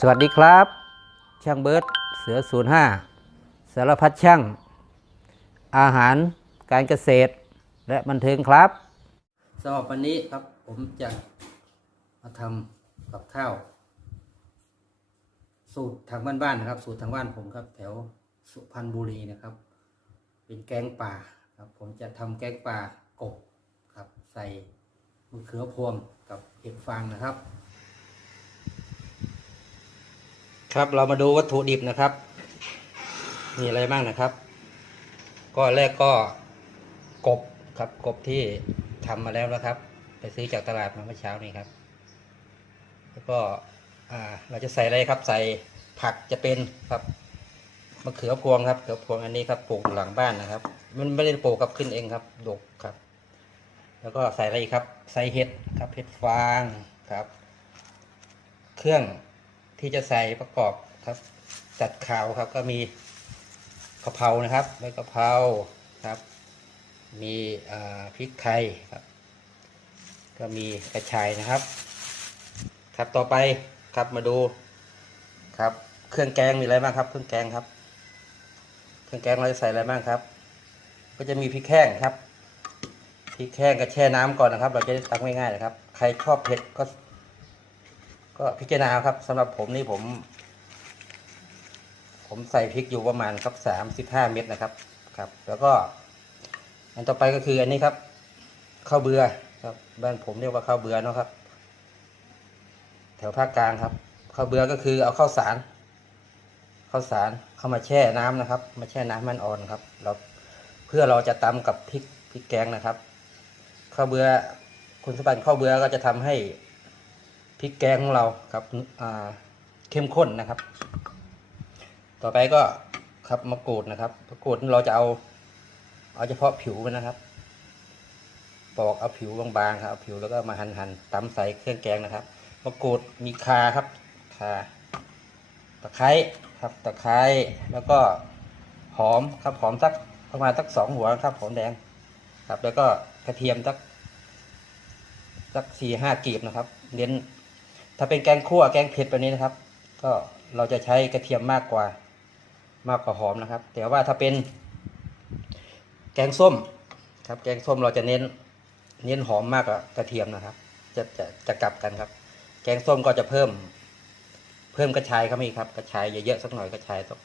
สวัสดีครับ ช่างเบิร์ดเสือ 05 สารพัดช่าง อาหารการเกษตรและบันเทิงครับสำหรับวันนี้ครับผมจะมาทำกับข้าว สูตรทางบ้านๆนะครับ สูตรทางบ้านผมครับ แถวสุพรรณบุรีนะครับ เป็นแกงป่าครับ ผมจะทำแกงป่ากบครับ ใส่มะเขือพวงกับเห็ดฟางนะครับ ครับเรามาดูวัตถุดิบนะครับ มีอะไรบ้างนะครับ ก็แรกก็กบครับกบที่ทำมาแล้วนะครับ ไปซื้อจากตลาดมาเมื่อเช้านี้ครับ แล้วก็เราจะใส่อะไรครับ ใส่ผักจะเป็นครับมะเขือพวงครับมะเขือพวงอันนี้ครับปลูกหลังบ้านนะครับ มันไม่ได้ปลูกกับขึ้นเองครับดกครับ แล้วก็ใส่อะไรครับ ใส่เห็ดครับเห็ดฟางครับ เครื่อง ที่จะใส่ประกอบครับจัดข่าวครับก็มีกะเพรานะครับใบกะเพราครับ มีพริกไทยครับ ก็มีกระชายนะครับ ครับต่อไปครับมาดูครับ เครื่องแกงมีอะไรบ้างครับ เครื่องแกงครับ เครื่องแกงเราจะใส่อะไรบ้างครับ ก็จะมีพริกแห้งครับพริกแห้งก็แช่น้ำก่อนนะครับ เราจะได้ตักง่ายๆนะครับ ใครชอบเผ็ดก็ ก็พิจารณาครับสำหรับผมนี่ผม ผมใส่พริกอยู่ประมาณครับสามสิบห้าเม็ดนะครับครับ แล้วก็ อันต่อไปก็คืออันนี้ครับข้าวเบือครับบ้านผมเรียกว่าข้าวเบือเนาะครับ แถวภาคกลางครับข้าวเบือก็คือเอาข้าวสารข้าวสารเข้ามาแช่น้ำนะครับ มาแช่น้ำมันอ่อนครับ เราเพื่อเราจะตำกับพริกพริกแกงนะครับข้าวเบือคุณสมบัติข้าวเบือก็จะทำให้ พริกแกงของเราครับเข้มข้นนะครับ ต่อไปก็ครับมะกรูดนะครับมะกรูดเราจะเอา เอาเฉพาะผิวมันนะครับ ปอกเอาผิวบางๆครับเอาผิวแล้วก็มาหั่นหั่นๆตำใส่เครื่องแกงนะครับมะกรูดมีคาครับคาตะไคร้ครับตะไคร้แล้วก็หอมครับหอมสักประมาณสักสองหัวครับหอมแดงครับ แล้วก็กระเทียมสักสักสี่ห้ากีบนะครับเน้น ถ้าเป็นแกงคั่วแกงเผ็ดแบบนี้นะครับ ก็เราจะใช้กระเทียมมากกว่ามากกว่าหอมนะครับ แต่ว่าถ้าเป็นแกงส้มครับ แกงส้มเราจะเน้นเน้นหอมมากกว่ากระเทียมนะครับ จะจะจะกลับกันครับ แกงส้มก็จะเพิ่ม เพิ่มกระชายครับอีกครับ กระชายเยอะๆสักหน่อยกระชายสัก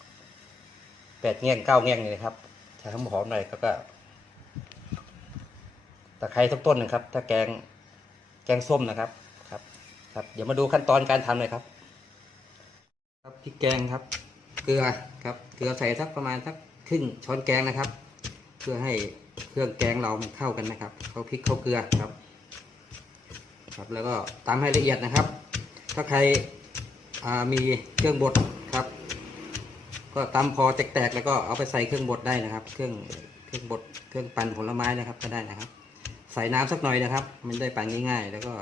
แปดแง่งเก้าแง่งนี่นะครับใช้หอมหอมหน่อยแล้วก็ตะไคร้สักต้นนึ่งครับ ถ้าแกงแกงส้มนะครับ ครับเดี๋ยวมาดูขั้นตอนการทำเลยครับ ครับพริกแกงครับ เกลือครับเกลือใส่สักประมาณสักครึ่งช้อนแกงนะครับ เพื่อให้เครื่องแกงเราเข้ากันนะครับเข้าพริกเข้าเกลือครับ ครับแล้วก็ตามให้ละเอียดนะครับ ถ้าใครมีเครื่องบดครับ ก็ตำพอแตกๆแล้วก็เอาไปใส่เครื่องบดได้นะครับ เครื่องเครื่องบดเครื่องปั่นผลไม้นะครับก็ได้นะครับ ใส่น้ำสักหน่อยนะครับ มันได้ปั่นง่ายๆ แล้วก็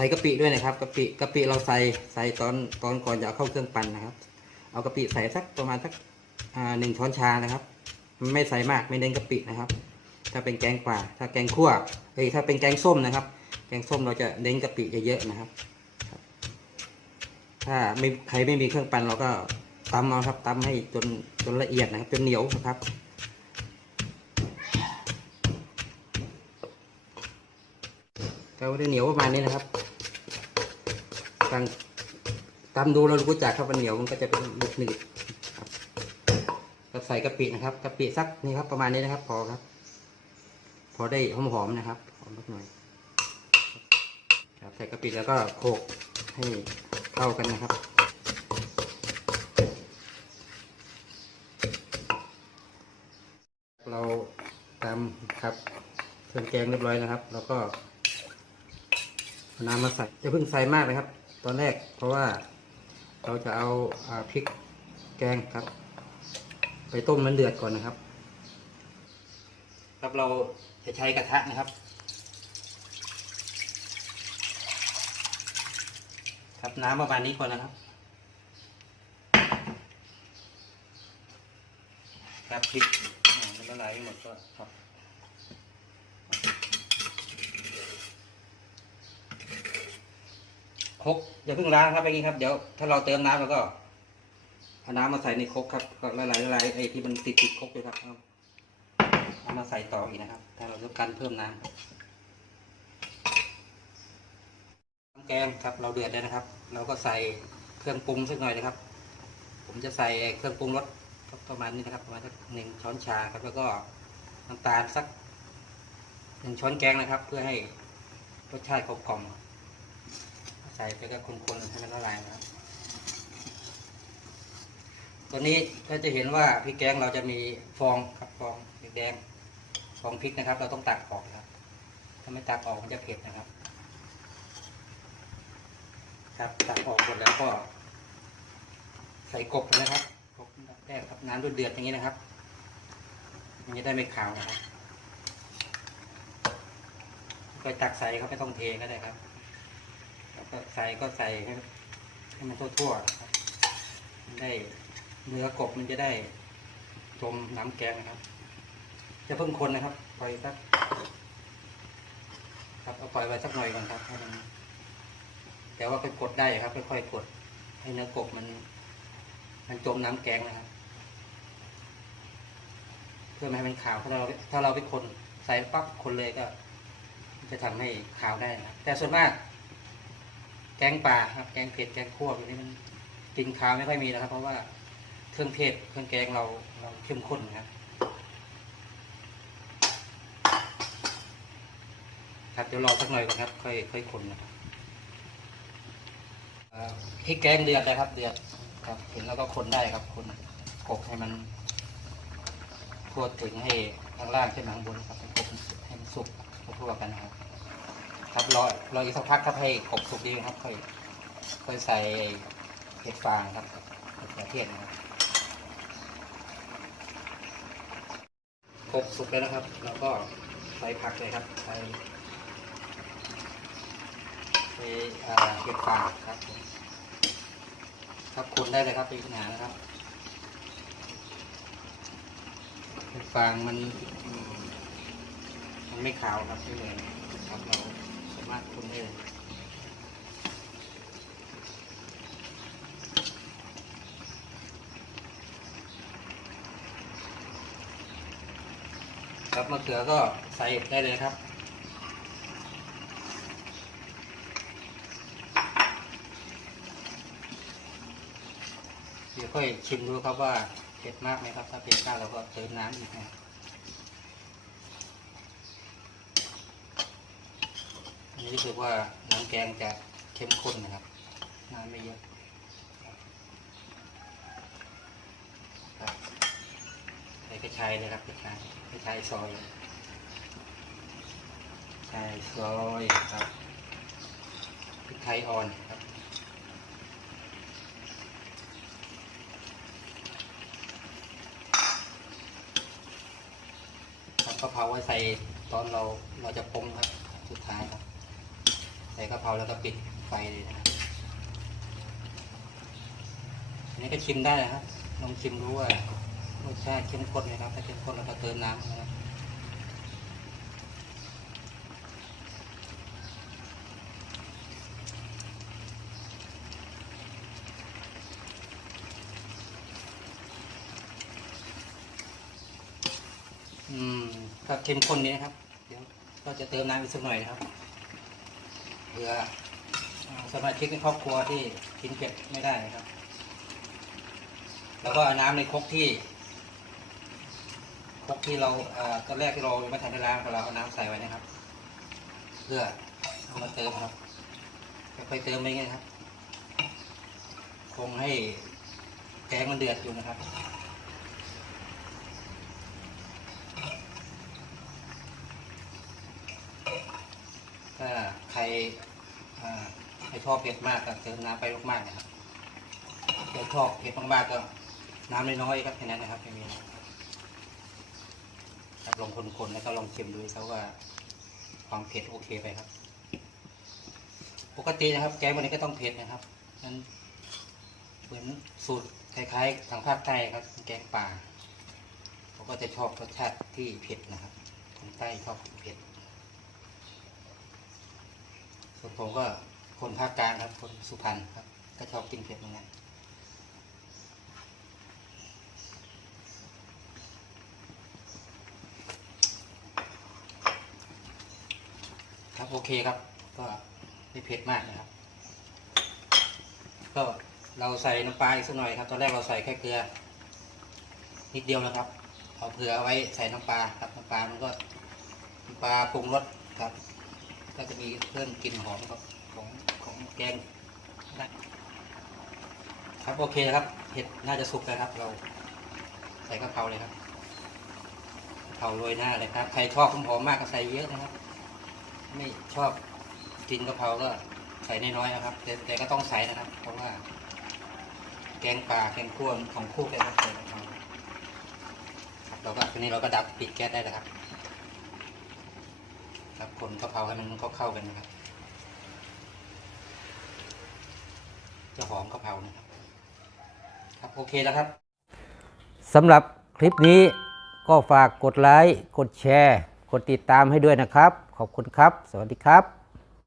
ใส่กะปิด้วยนะครับกะปิกะปิเราใส่ใส่ตอนตอนก่อนจะเอาเข้าเครื่องปั่นนะครับ เอากะปิใส่สักประมาณสักหนึ่งช้อนชานะครับ ไม่ใส่มากไม่เน้นกะปินะครับ ถ้าเป็นแกงป่าถ้าแกงคั่วเอ้ถ้าเป็นแกงส้มนะครับ แกงส้มเราจะเน้นกะปิเยอะๆนะครับ ถ้าไม่ใครไม่มีเครื่องปั่นเราก็ตำเอาครับตำให้จนจนละเอียดนะครับจนเหนียวนะครับเราได้เหนียวประมาณนี้นะครับ การตำดูเรารู้จักครับว่าเหนียวมันก็จะเป็นหนึบหนึบครับก็ใส่กะปินะครับกะปิสักนี่ครับประมาณนี้นะครับ พอครับ พอได้หอมๆนะครับหอมสักหน่อยครับใส่กะปิแล้วก็โขลกให้เข้ากันนะครับเราตำครับเครื่องแกงเรียบร้อยนะครับ แล้วก็น้ำมาใส่จะเพิ่งใส่มากเลยครับ อนแรก เพราะว่าเราจะเอาอาพริกแกงครับ ไปต้มมันเดือดก่อนนะครับ ครับเราจะใช้กระทะนะครับ ครับน้ำประมาณนี้ก่อนนะครับ ครับพริกมันละลายให้หมดก็ครับ ครกอย่าเพิ่งล้างครับอย่างนี้ครับเดี๋ยวถ้าเราเติมน้ำแล้วก็เอาน้ำมาใส่ในครกครับก็ละลายละลายไอ้ที่มันติดติดครกอยู่ครับเอามาใส่ต่ออีกนะครับ ถ้าเราต้องการเพิ่มน้ำน้ำแกงครับเราเดือดแล้วนะครับ เราก็ใส่เครื่องปรุงสักหน่อยนะครับ ผมจะใส่เครื่องปรุงรสประมาณนี้นะครับประมาณสักหนึ่งช้อนชาครับ แล้วก็น้ำตาลสักหนึ่งช้อนแกงนะครับ เพื่อให้รสชาติกลมกล่อม ใส่ไปก็คนๆให้มันละลายนะครับตัวนี้ถ้าจะเห็นว่าพริกแกงเราจะมีฟองครับฟองแดงฟองพริกนะครับ เราต้องตักออกครับ ถ้าไม่ตักออกมันจะเผ็ดนะครับ ครับตักออกหมดแล้วก็ ใส่กบนะครับกบแรกครับน้ำเดือดๆอย่างนี้นะครับมันจะได้ไม่ขาวนะครับก็ตักใส่ครับไม่ต้องเทก็ได้ครับ ก็ใส่ก็ใส่ให้ให้มันทั่วๆครับมันได้เนื้อกบมันจะได้จมน้ำแกงนะครับ จะเพิ่งคนนะครับปล่อยสักครับเอาปล่อยไว้สักหน่อยก่อนครับให้มันแต่ว่าค่อยกดได้ครับค่อยๆกด ให้เนื้อกบมัน มันจมน้ำแกงนะครับ เพื่อไม่ให้มันขาวถ้าเราถ้าเราไปคนใส่ปั๊บคนเลยก็ จะทำให้ขาวได้นะครับแต่ส่วนมาก แกงป่าครับแกงเผ็ดแกงคั่วพวกนี้มันกินขาวไม่ค่อยมีนะครับ เพราะว่าเครื่องเทศเครื่องแกงเราเราเข้มข้นครับครับเดี๋ยวรอสักหน่อยก่อนครับ ค่อยค่อยคนนะครับพริกแกงเดือดเลยครับ เดือดครับเห็นแล้วก็คนได้ครับคนกบให้มันทั่วถึงให้ข้างล่างขึ้นมาข้างบนครับให้กบมันสุกให้มันสุกทั่วกันนะครับ ครับรอรออีกสักพักครับให้กบสุกดีครับค่อยค่อยใส่เห็ดฟางครับเห็ดกระเทียนะครับกบสุกแล้วนะครับเราก็ใส่ผักเลยครับใส่ใส่เห็ดฟางครับครับคุณได้เลยครับเป็นปัญหานะครับเห็ดฟางมันมมันไม่ขาวครับไม่เหมือนครับเรา สามากคนเลยครับมะเขือก็ใส่ได้เลยครับเดี๋ยวค่อยชิมดูครับว่าเผ็ดมากไหมครับ ถ้าเผ็ดมากเราก็เติมน้ำอีกนะครับอั นี้รู้สึกว่าน้ำแกงจะเข้มข้นนะครับ น้ำไม่เยอะครับใส่กระชายเลยครับกระชายกระชายซอยกระชายซอยครับพริกไทยอ่อนครับครับกะเพราไว้ใส่ตอนเราเราจะปรุงครับสุดท้ายครับ ส่กะเพราแล้วก็ปิดไฟเลยนะครับอันนี้ก็ชิมได้นะครับลองชิมดูว่ารสชาติเข้มข้นไหมครับถ้าเข้มข้นเราก็เติมน้ำนะครับอืมถ้าเข้มข้นนี้นะครับ เดี๋ยวก็จะเติมน้ำอีกสักหน่อยนะครับ เพื่อสมาชิกในครอบครัวที่กินเผ็ดไม่ได้นะครับ แล้วก็น้ำในครกที่ครกที่เราตอนแรกที่เราไม่ทันได้ล้างเราเอาน้ำใส่ไว้นะครับ เพื่อเอามาเติมครับค่อยๆเติมไปไงครับ คงให้แกงมันเดือดอยู่นะครับ ถ้าใครอ่า ไม่ชอบเผ็ดมากก็เติมน้ำไปมากๆนะครับถ้าชอบเผ็ดมากๆก็น้ำน้อยๆครับแค่นั้นนะครับไม่มีครับลองคนๆแล้วก็ลองชิมดูครับว่าความเผ็ดโอเคไปครับ ปกตินะครับ แกงวันนี้ก็ต้องเผ็ดนะครับนั้นเหมือนสูตรคล้ายๆทางภาคใต้ครับแกงป่าเขาก็จะชอบรสชาติที่เผ็ดนะครับทางใต้ชอบเผ็ด ส่วนผมก็คนภาคกลางครับ คนสุพรรณครับ ก็ชอบกินเผ็ดเหมือนกันครับโอเคครับ ก็ไม่เผ็ดมากนะครับ ก็เราใส่น้ำปลาอีกสักหน่อยครับ ตอนแรกเราใส่แค่เกลือ นิดเดียวนะครับเอาเผื่อไว้ใส่น้ำปลาครับน้ำปลามันก็น้ำปลาปรุงรสครับ ก็จะมีเพิ่มกลิ่นหอมครับของของแกงนะครับโอเคนะครับเห็ดน่าจะสุกแล้วครับ เราใส่กะเพราเลยครับกะเพราโรยหน้าเลยครับใครชอบหอมมากก็ใส่เยอะนะครับ ไม่ชอบกินกะเพราก็ใส่น้อยๆนะครับ แต่แต่ก็ต้องใส่นะครับ เพราะว่า แกงปลาแกงคั่วของคู่กันครับใส่กะเพราครับเราก็ทีนี้เราก็ดับปิดแก๊สได้แล้วครับ ครับคนกะเพราให้มันเข้ากันนะครับจะหอมกะเพรานะครับ ครับโอเคแล้วครับสำหรับคลิปนี้ก็ฝากกดไลค์ กดแชร์ กดติดตามให้ด้วยนะครับ ขอบคุณครับ สวัสดีครับ